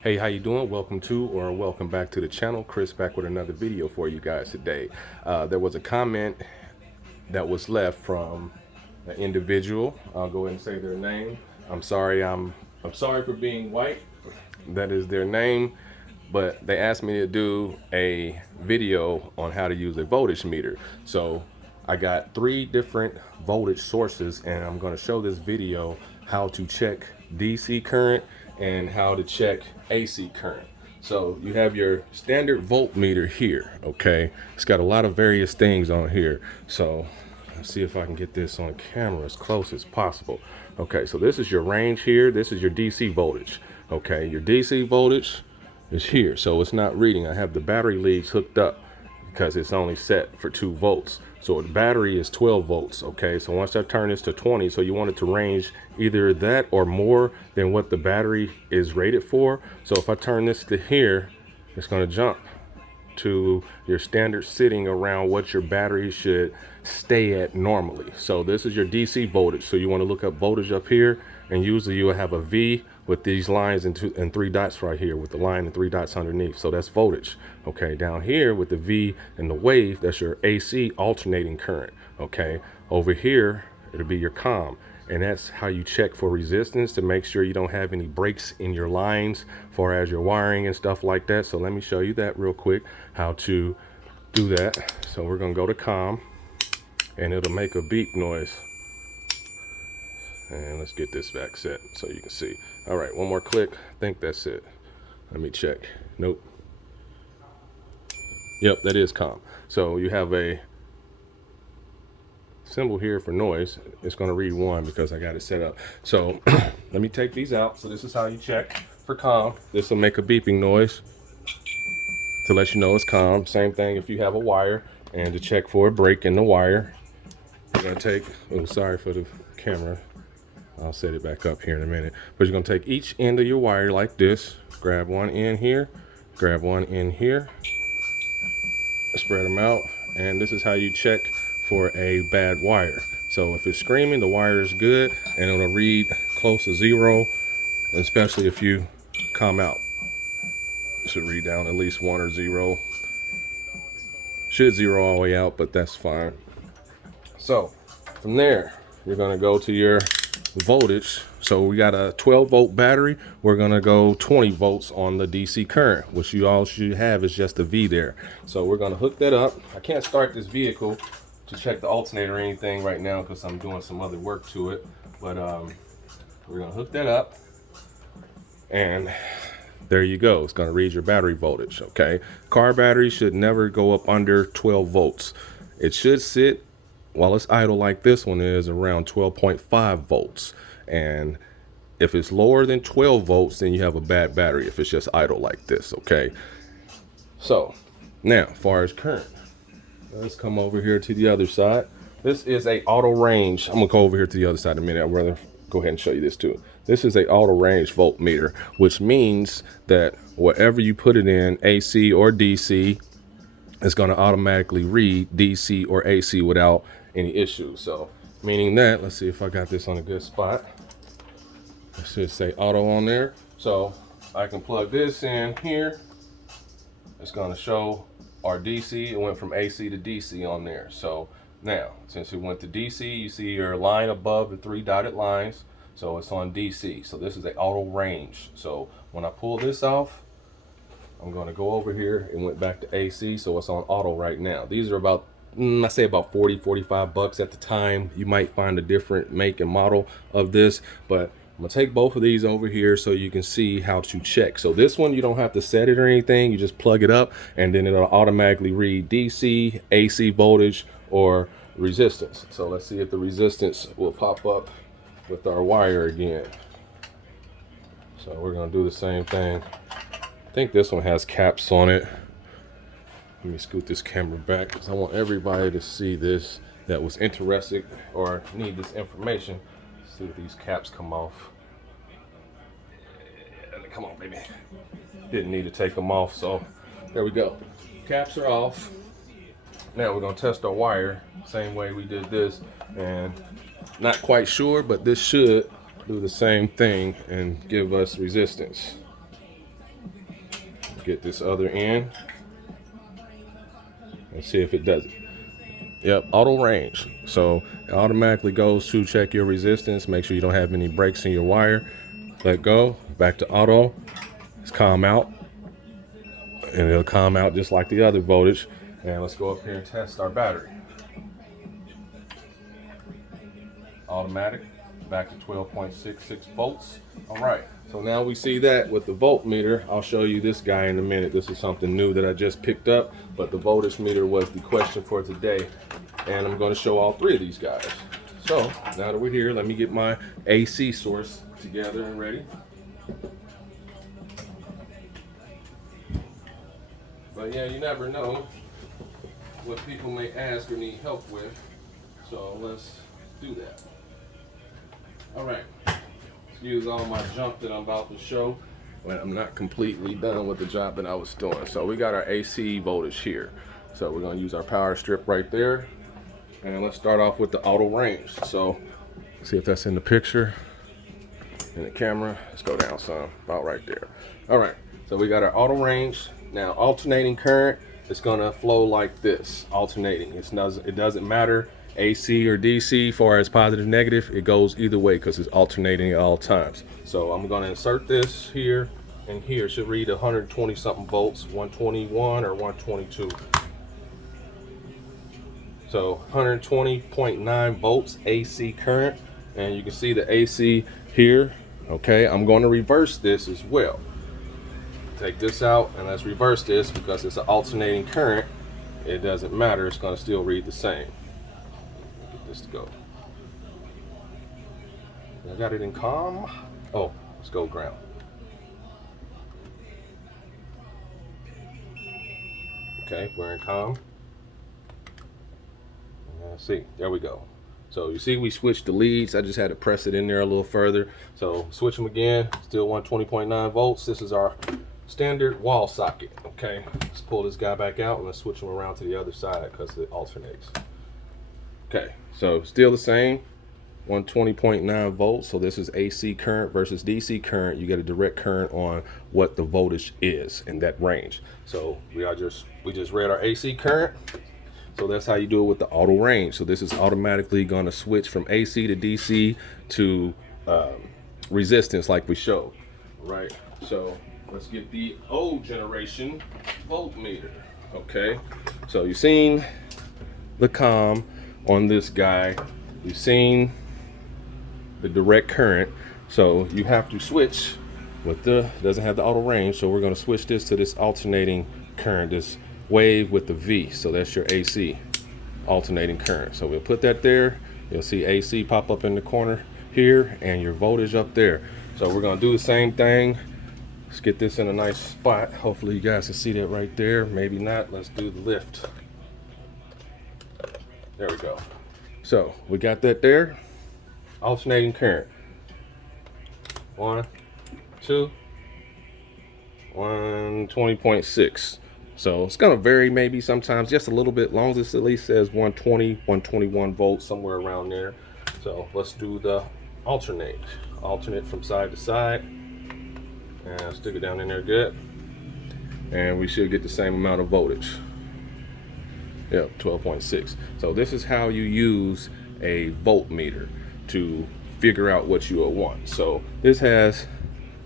Hey, how you doing? Welcome back to the channel. Chris back with another video for you guys today. There was a comment that was left from an individual. I'll go ahead and say their name. I'm sorry for being white. That is their name, but they asked me to do a video on how to use a voltage meter. So I got 3 different voltage sources, and I'm going to show this video how to check DC current and how to check AC current. So you have your standard voltmeter here, okay? It's got a lot of various things on here. So let's see if I can get this on camera as close as possible. Okay, so this is your range here. This is your DC voltage. Okay, your DC voltage is here. So it's not reading. I have the battery leads hooked up because it's only set for 2 volts. So the battery is 12 volts, okay? So once I turn this to 20, so you want it to range either that or more than what the battery is rated for. So if I turn this to here, it's gonna jump to your standard setting around what your battery should stay at normally. So this is your DC voltage. So you want to look up voltage up here, and usually you will have a V with these lines and 3 dots right here with the line and 3 dots underneath. So that's voltage. Okay, down here with the V and the wave, that's your AC alternating current. Okay, over here it'll be your COM, and that's how you check for resistance to make sure you don't have any breaks in your lines for as your wiring and stuff like that. So let me show you that real quick, how to do that. So we're gonna go to COM, and it'll make a beep noise. And let's get this back set so you can see. All right, one more click. I think that's it. Let me check. Nope. Yep, that is COM. So you have a symbol here for noise. It's going to read 1 because I got it set up. So let me take these out. So this is how you check for COM. This will make a beeping noise to let you know it's COM. Same thing if you have a wire, and to check for a break in the wire, you're going to take, oh, sorry for the camera. I'll set it back up here in a minute. But you're going to take each end of your wire like this. Grab one end here, grab one end here, spread them out, and this is how you check for a bad wire. So if it's screaming, the wire is good, and it'll read close to 0, especially if you come out. It should read down at least 1 or 0. Should 0 all the way out, but that's fine. So from there, you're going to go to your voltage. So we got a 12 volt battery. We're going to go 20 volts on the DC current, which you all should have is just a V there. So we're going to hook that up. I can't start this vehicle to check the alternator or anything right now because I'm doing some other work to it, but we're going to hook that up, and there you go. It's going to read your battery voltage. Okay, car battery should never go up under 12 volts. It should sit, while it's idle like this one is, around 12.5 volts. And if it's lower than 12 volts, then you have a bad battery if it's just idle like this. Okay, so now as far as current, let's come over here to the other side. This is a auto range. I'm gonna go over here to the other side in a minute. I'd rather go ahead and show you this too. This is a auto range voltmeter, which means that whatever you put it in, AC or DC, it's going to automatically read DC or AC without any issues. So meaning that, let's see if I got this on a good spot. It should say auto on there. So I can plug this in here. It's going to show our DC. It went from AC to DC on there. So now, since it went to DC, you see your line above the 3 dotted lines. So it's on DC. So this is a auto range. So when I pull this off, I'm going to go over here. It went back to AC, so it's on auto right now. These are about, I say about 40, 45 bucks at the time. You might find a different make and model of this, but I'm gonna take both of these over here so you can see how to check. So this one, you don't have to set it or anything. You just plug it up, and then it'll automatically read DC, AC voltage, or resistance. So let's see if the resistance will pop up with our wire again. So we're gonna do the same thing. I think this one has caps on it. Let me scoot this camera back because I want everybody to see this that was interested or need this information. Let's see if these caps come off. Yeah, come on, baby. Didn't need to take them off, so there we go. Caps are off. Now we're gonna test our wire same way we did this, and not quite sure, but this should do the same thing and give us resistance. get this other end and see if it does it. Yep, auto range. So it automatically goes to check your resistance, make sure you don't have any breaks in your wire. Let go, back to auto. It's calm out, and it'll calm out just like the other voltage. And let's go up here and test our battery. Automatic, back to 12.66 volts. All right, so now we see that with the voltmeter. I'll show you this guy in a minute. This is something new that I just picked up, but the voltage meter was the question for today, and I'm going to show all three of these guys. So now that we're here, let me get my AC source together and ready. But yeah, you never know what people may ask or need help with, so let's do that. All right, excuse all my junk that I'm about to show when I'm not completely done with the job that I was doing. So we got our AC voltage here. So we're gonna use our power strip right there. And let's start off with the auto range. So see if that's in the picture, in the camera. Let's go down some, about right there. All right, so we got our auto range. Now alternating current is gonna flow like this, alternating. It doesn't matter AC or DC, far as positive, negative, it goes either way because it's alternating at all times. So I'm going to insert this here, and here it should read 120 something volts, 121 or 122. So 120.9 volts AC current, and you can see the AC here. Okay, I'm going to reverse this as well. Take this out and let's reverse this because it's an alternating current. It doesn't matter, it's going to still read the same. This to go. I got it in calm. Oh, let's go ground. Okay, we're in calm. See, there we go. So you see we switched the leads. I just had to press it in there a little further. So switch them again, still 120.9 volts. This is our standard wall socket. Okay, let's pull this guy back out and let's switch him around to the other side because it alternates. Okay, so still the same, 120.9 volts. So this is AC current versus DC current. You get a direct current on what the voltage is in that range. So we just read our AC current. So that's how you do it with the auto range. So this is automatically going to switch from AC to DC to resistance like we showed, right? So let's get the old generation voltmeter. Okay, so you've seen the COM on this guy, you've seen the direct current, so you have to switch with the, doesn't have the auto range, so we're going to switch this to this alternating current, this wave with the V. So that's your AC alternating current. So we'll put that there. You'll see AC pop up in the corner here and your voltage up there. So we're going to do the same thing. Let's get this in a nice spot. Hopefully you guys can see that right there. Maybe not. Let's do the lift. There we go. So we got that there. Alternating current. 1, 2, 120.6. So it's going to vary maybe sometimes just a little bit, long as it at least says 120, 121 volts, somewhere around there. So let's do the alternate. Alternate from side to side. And stick it down in there good. And we should get the same amount of voltage. Yep, 12.6. So this is how you use a voltmeter to figure out what you will want. So this has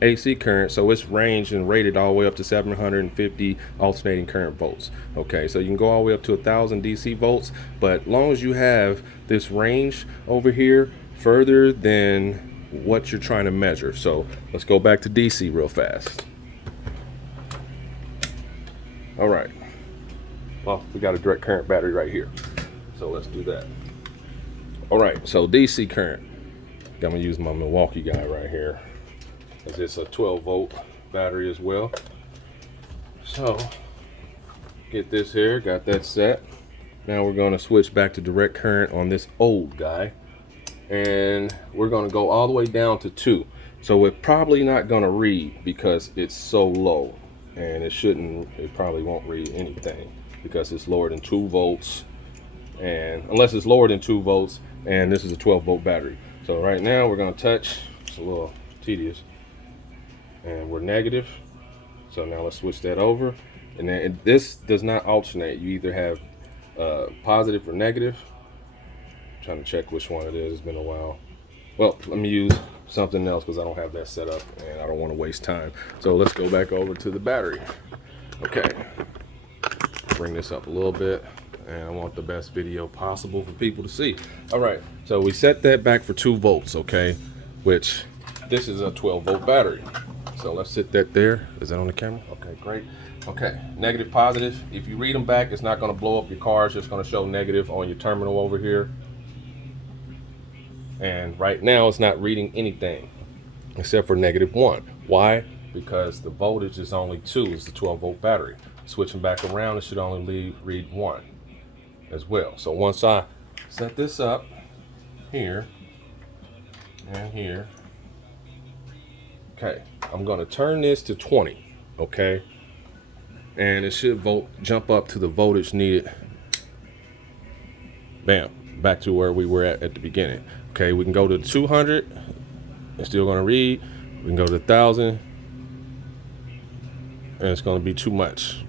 AC current, so it's ranged and rated all the way up to 750 alternating current volts. Okay, so you can go all the way up to 1000 DC volts, but as long as you have this range over here further than what you're trying to measure. So let's go back to DC real fast. All right. Well, we got a direct current battery right here. So let's do that. All right, so DC current. I'm gonna use my Milwaukee guy right here, as it's a 12 volt battery as well. So get this here, got that set. Now we're gonna switch back to direct current on this old guy. And we're gonna go all the way down to 2. So we're probably not gonna read because it's so low, and it probably won't read anything because it's lower than 2 volts, and unless it's lower than 2 volts, and this is a 12 volt battery. So right now we're going to touch, it's a little tedious, and we're negative. So now let's switch that over. And then this does not alternate. You either have positive or negative. I'm trying to check which one it is. It's been a while. Well, let me use something else because I don't have that set up and I don't want to waste time. So let's go back over to the battery. Okay, bring this up a little bit, and I want the best video possible for people to see. All right, so we set that back for 2 volts, okay, which this is a 12-volt battery. So let's set that there. Is that on the camera? Okay, great. Okay, negative, positive. If you read them back, it's not going to blow up your car. It's just going to show negative on your terminal over here. And right now it's not reading anything except for -1. Why? Because the voltage is only 2. It's the 12-volt battery. Switching back around, it should only read 1 as well. So once I set this up here and here, okay, I'm going to turn this to 20, okay, and it should jump up to the voltage needed. Bam, back to where we were at the beginning. Okay, we can go to 200. It's still going to read. We can go to 1,000, and it's going to be too much.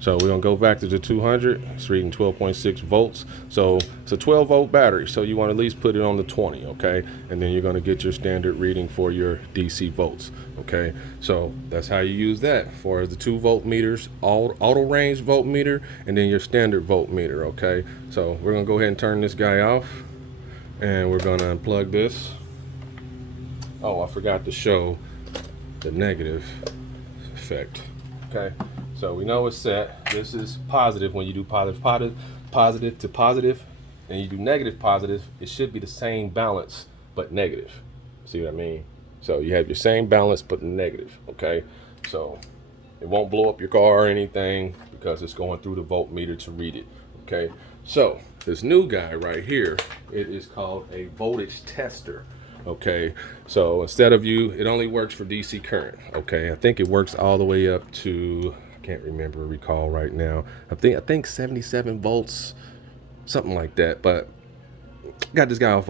So we're going to go back to the 200. It's reading 12.6 volts. So it's a 12-volt battery. So you want to at least put it on the 20, okay? And then you're going to get your standard reading for your DC volts, okay? So that's how you use that for the 2-volt meters, auto range voltmeter, and then your standard voltmeter, okay? So we're going to go ahead and turn this guy off, and we're going to unplug this. Oh, I forgot to show the negative effect, okay? So we know it's set. This is positive when you do positive to positive, and you do negative positive. It should be the same balance, but negative. See what I mean? So you have your same balance, but negative, okay? So it won't blow up your car or anything because it's going through the voltmeter to read it, okay? So this new guy right here, it is called a voltage tester. Okay, so instead of it only works for DC current. Okay, I think it works all the way up to, I can't recall right now. I think 77 volts, something like that. But got this guy off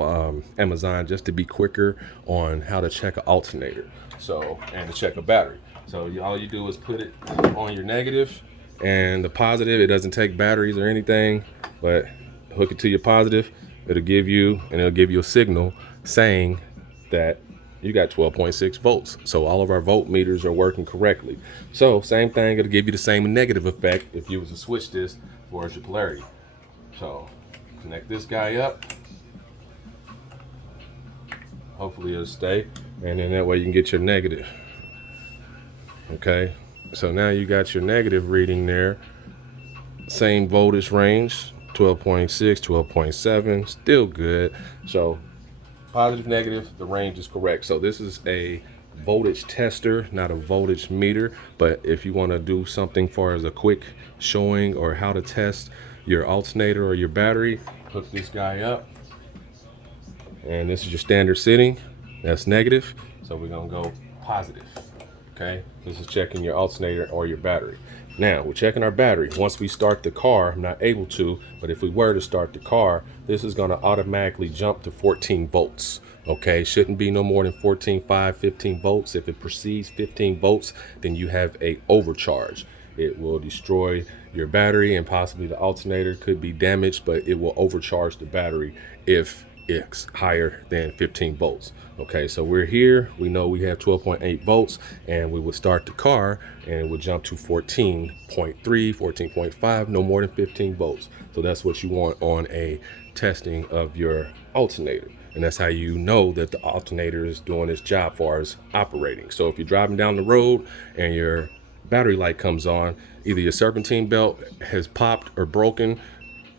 Amazon just to be quicker on how to check an alternator. So, and to check a battery. So all you do is put it on your negative and the positive. It doesn't take batteries or anything, but hook it to your positive. It'll give you a signal saying that you got 12.6 volts. So all of our voltmeters are working correctly. So same thing, it'll give you the same negative effect if you was to switch this for your polarity. So connect this guy up. Hopefully it'll stay, and then that way you can get your negative. Okay, so now you got your negative reading there. Same voltage range, 12.6, 12.7, still good. So positive, negative, the range is correct. So this is a voltage tester, not a voltage meter. But if you want to do something far as a quick showing or how to test your alternator or your battery, hook this guy up. And this is your standard setting. That's negative. So we're going to go positive. Okay, this is checking your alternator or your battery. Now we're checking our battery. Once we start the car, I'm not able to, but if we were to start the car, this is going to automatically jump to 14 volts. Okay, shouldn't be no more than 14.5, 15 volts. If it precedes 15 volts, then you have a overcharge. It will destroy your battery, and possibly the alternator could be damaged, but it will overcharge the battery if it's higher than 15 volts. Okay, so we're here, we know we have 12.8 volts, and we would start the car and it would jump to 14.3, 14.5, no more than 15 volts. So that's what you want on a testing of your alternator. And that's how you know that the alternator is doing its job as far as operating. So if you're driving down the road and your battery light comes on, either your serpentine belt has popped or broken.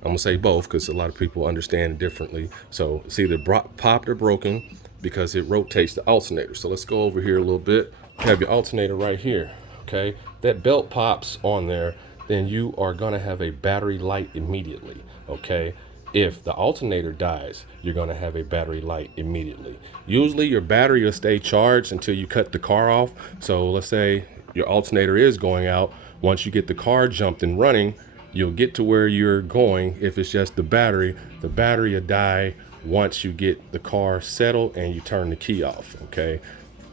I'm gonna say both because a lot of people understand differently. So it's either popped or broken because it rotates the alternator. So let's go over here a little bit. You have your alternator right here, okay? That belt pops on there, then you are gonna have a battery light immediately, okay? If the alternator dies, you're gonna have a battery light immediately. Usually your battery will stay charged until you cut the car off. So let's say your alternator is going out. Once you get the car jumped and running, you'll get to where you're going. If it's just the battery will die once you get the car settled and you turn the key off, okay?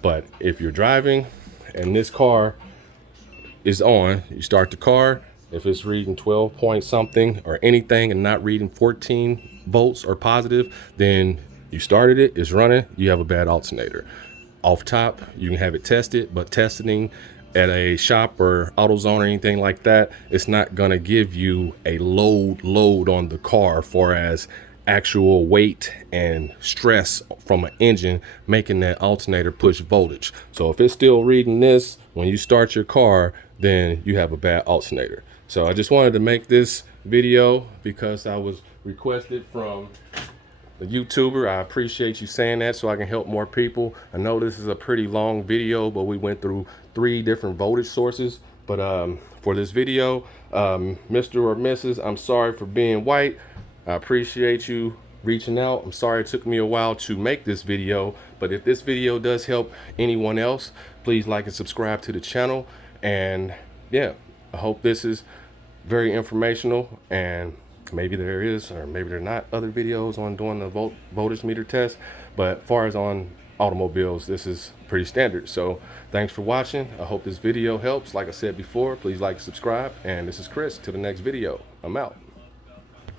But if you're driving and this car is on, you start the car. If it's reading 12 point something or anything and not reading 14 volts or positive, then you started it, it's running, you have a bad alternator. Off top, you can have it tested, but testing at a shop or AutoZone or anything like that, it's not gonna give you a load on the car for as actual weight and stress from an engine making that alternator push voltage. So if it's still reading this when you start your car, then you have a bad alternator. So I just wanted to make this video because I was requested from the YouTuber. I appreciate you saying that so I can help more people. I know this is a pretty long video, but we went through 3 different voltage sources. But for this video, Mr. or Mrs., I'm sorry for being white. I appreciate you reaching out. I'm sorry it took me a while to make this video, but if this video does help anyone else, please like and subscribe to the channel. And yeah, I hope this is very informational, and maybe there is, or maybe there are not other videos on doing the voltage meter test, but as far as on automobiles, this is pretty standard. So thanks for watching. I hope this video helps. Like I said before, please like and subscribe, and this is Chris. Till the next video, I'm out.